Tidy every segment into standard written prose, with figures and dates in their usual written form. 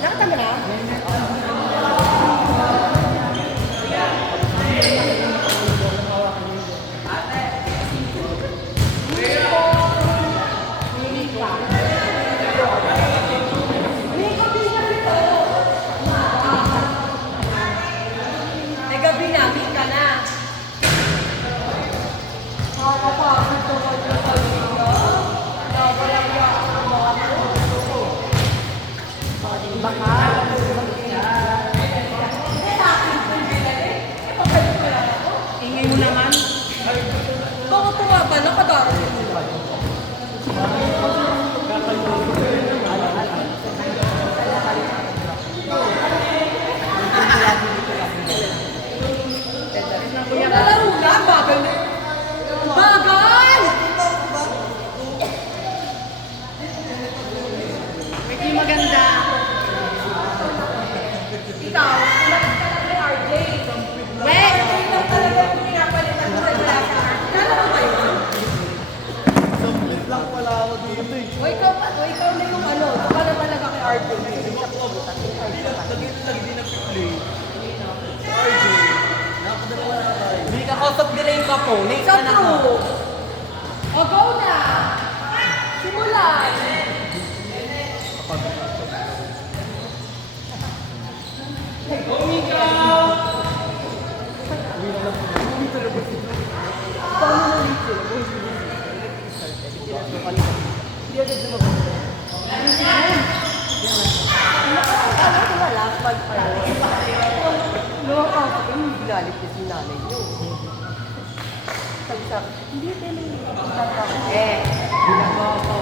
Nakatama na? Gabi na, ka na. Nakakapagod ko ko yung pag-ibig. Nakawalang yakap ang mga puso ko. Baka. Ingay mo naman. Baka tumata na kadarating mo. Nalaro na, bagal na. Bagal! Hindi maganda. Ikaw, kumakas ka lang kay RJ. Wait! Ikaw talaga yung pinapalitan mo rin wala sa RJ. Nalaro ba yun? Sumpit lang wala ako dito eh. O ikaw na yung ano. Ito ka na talaga kay RJ. Lagi din ang play. RJ, nakadalawa na tayo. Hindi ka kosop delay ka po. Late Sa ka na po. true. O go na! Simulan! Hindi agad sumagot. Ano ito wala? Pag nakakasok yung gilalit niya si nanay niyo. Sabi, hindi tayo ginagawa ko.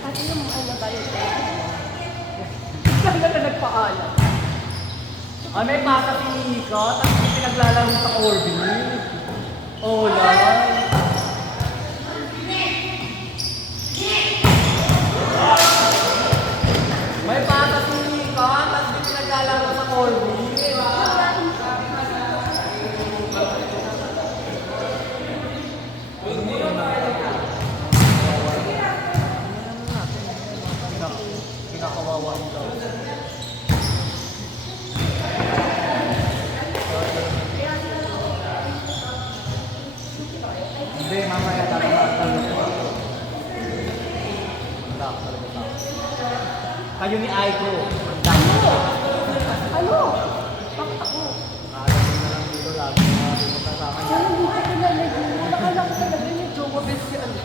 Pati yung ano tayo. Kaya na nagpaalam. May pasa si Nico, tapos pinaglalaro sa Orbi. Oh, lang. May pasa si Nico, tapos pinaglalaro sa Orbi. Pinakawawa yung daw. Hindi, mamaya tatalo. Kayo ni Aiko. Ano? Bakit ako? Nakalasin na lang dito lagi na pumunta sa akin. Sana hindi ko pinalagay. Nakala ko talaga yung jowa best si ano.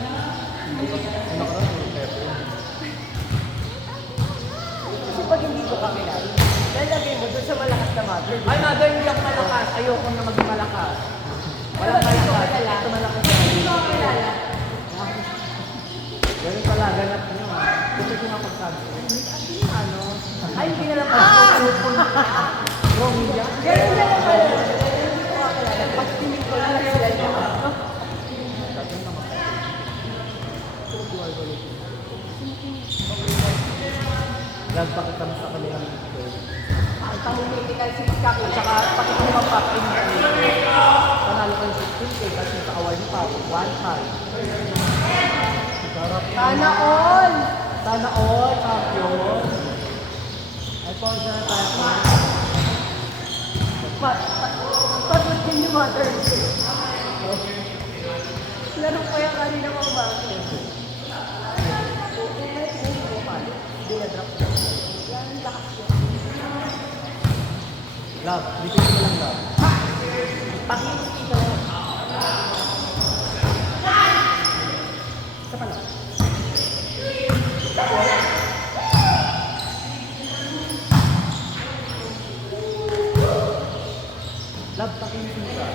Kasi pag hindi ko kakilala, lalagay mo doon sa malakas na mother. Ay, mother, hindi ako malakas. Ayoko na maging malakas. Walang malakas. Ito malakas. Hindi ko kakilala. Ganun pala, ganap niyo ah. Gusto ko nga pagsabi. Ano? Ay, hindi na lang Wrong media? Ganun na lang pala. Hindi ko kakilala. Pag tinig ko lang sila niya. Nagpakita mo sa kanilang ito. Ang pamumitikan si Kaki. At saka, pakita mo ang pop-in kami. Panalo ko yung 16K kasi sa award pa, 1-5. Sarap. Sana all! Sana all, champion. Ay, po, siya na tayo. Pagod din yung mother. Laro pa yung kanina mga bakit. Dinadrop ko. Yan, lakas yun. Love, dito mo lang love. Pakinis ito. Isa pa lang. Love, pakinig ka.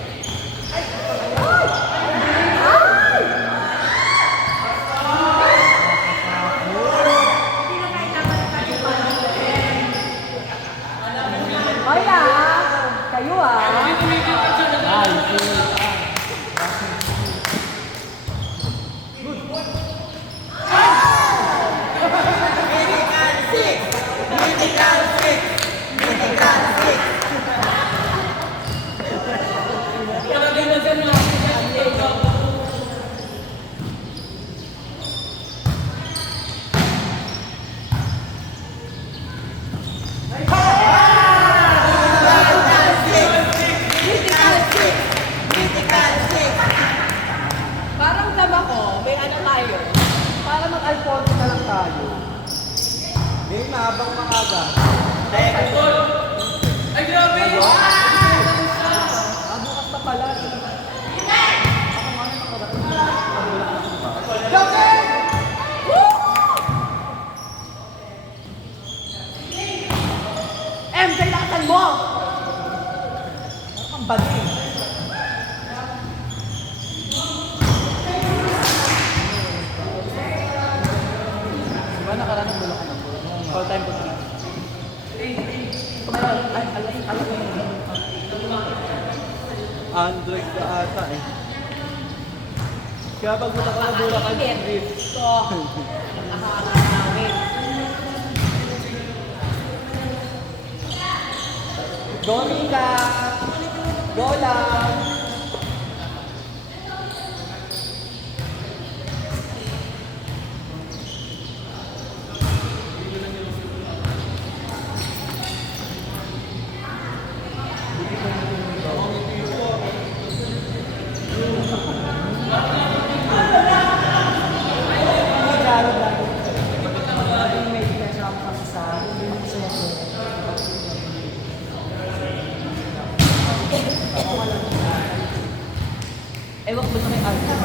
Hoy ah! Kayo ah! Ay, habang maaga. Ay, grabe! Bukas na pala. Ako nga na nakaraan. Kailangan mo! Ano kang bali? Diba nakaraan ng bulak na po? All time po na. Alam mo yun. Android ka ata eh. Kaya pag bulak ka na bulak ka Nakakaingit. Ito. Nakakakawin. Go, Mika! Go lang! Ewan ko ba sa may iPhone?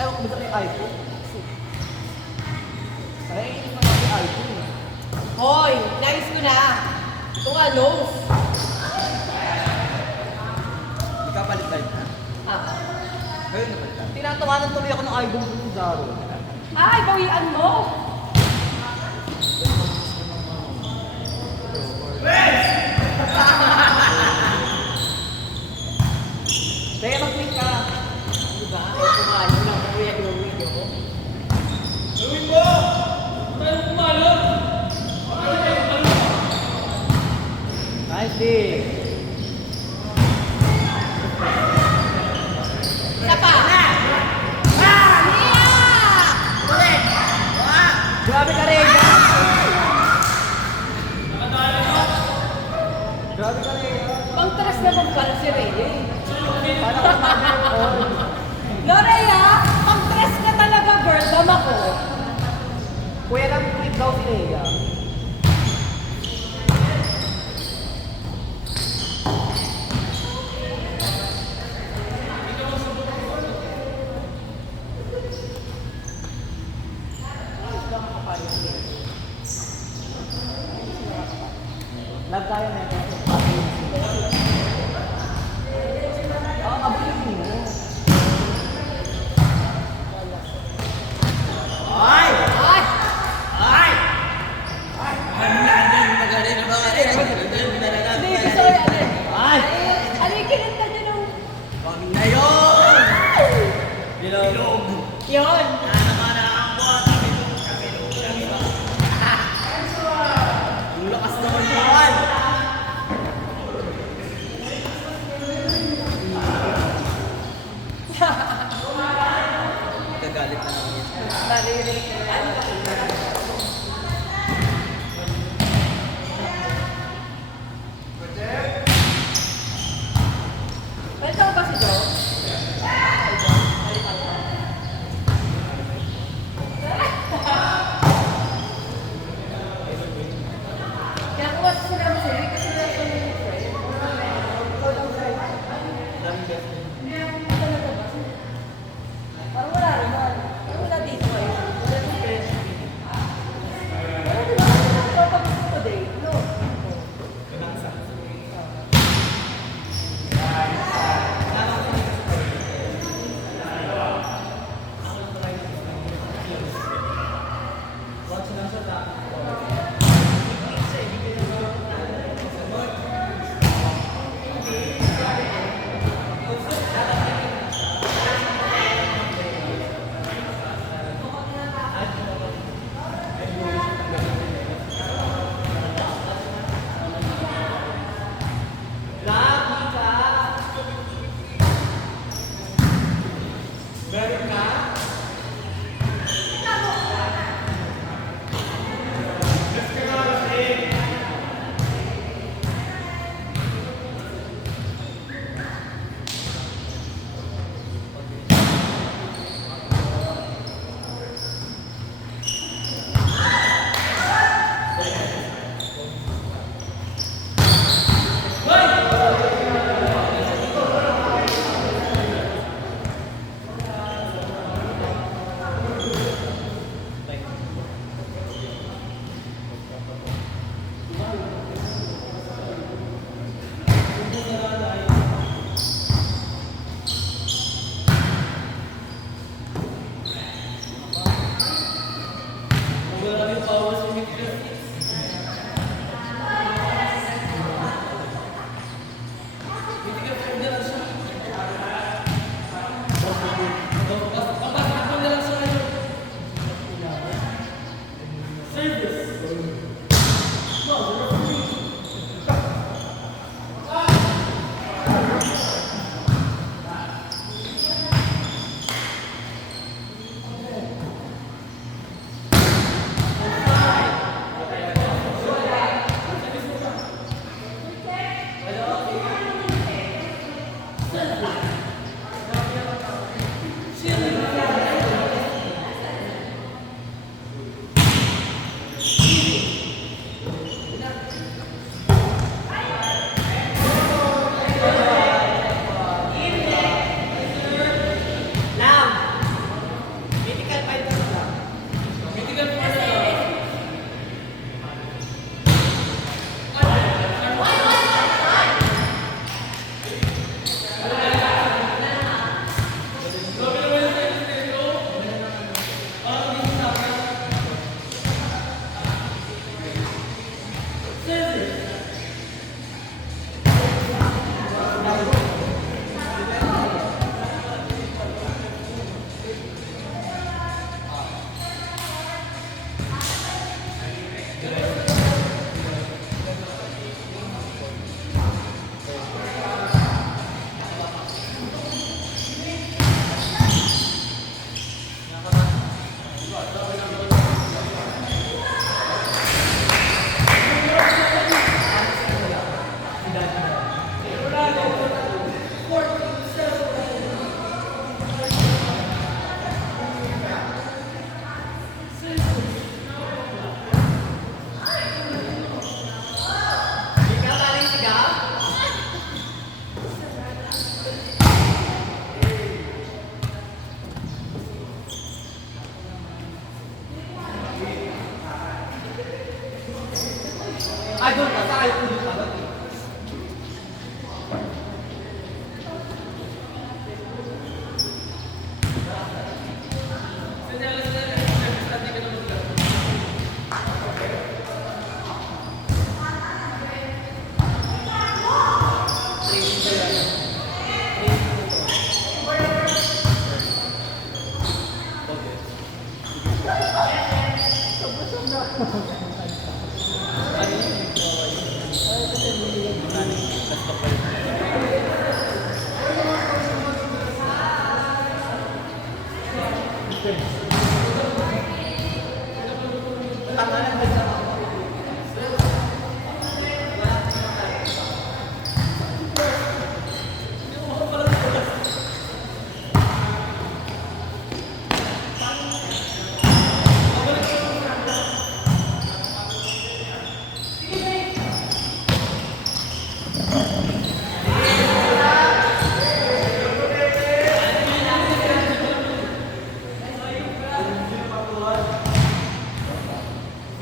Ewan ko ba sa may iPhone? Ay, hindi naman may iPhone. Hoy, nais ko na. Ito nga, nose. Ikapalit tayo na. Ah. Ngayon napalitan. Tinatawanan tuloy ako ng idol ko ng Zaro. Ay, bawian mo. Kaya mag-click ka. Diba? Ito nga, yun lang kuya gawin nyo. Nice day. Isa pa. Grabe ka rin! Grabe ka rin! Pang-tres naman pala si Rhea. Paano ka mag-all? Lorea, pang-tres ka talaga, girl. Dama ko. Kuya lang, click daw si Leia. Love tayo na ito. Abilis mo. Ay! Hindi, gusto ko yan. Ay! Alikilit na dyan ang... Wag na yun! Yun. Ang lakas naman naman! Gagalit na lang yun. Naririnig ko yan. Pwede ba si Jo? Kaya ko kasi sila mo sila kasi sila sa mga friend. Parang wala rin man. Parang wala dito eh. Wala sa friend. Pero di ba kasi nang kapag gusto ko day? No.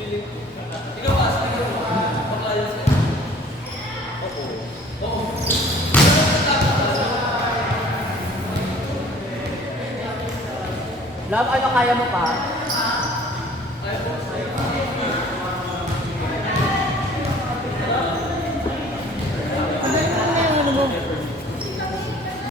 Love, ano kaya mo pa?